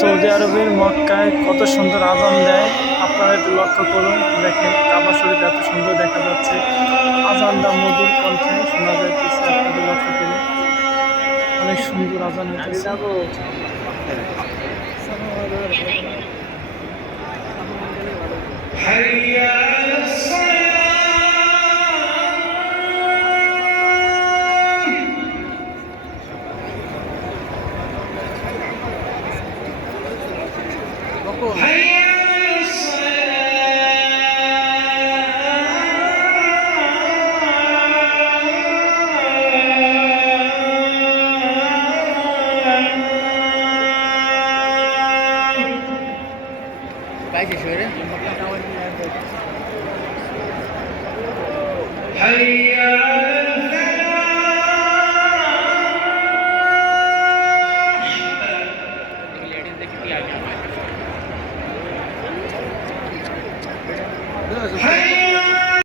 সৌদি আরবের মক্কায় কত সুন্দর আজান দেয়, আপনারা একটু লক্ষ্য করুন। দেখেন কাবা শরীফ এত সুন্দর দেখা যাচ্ছে, আজানটা মধুর কণ্ঠে শোনা যাইতেছে। আপনাদের লক্ষ্য করুন, অনেক সুন্দর আজান হইতেছে। काय शिशोरे लेडीज देखती आ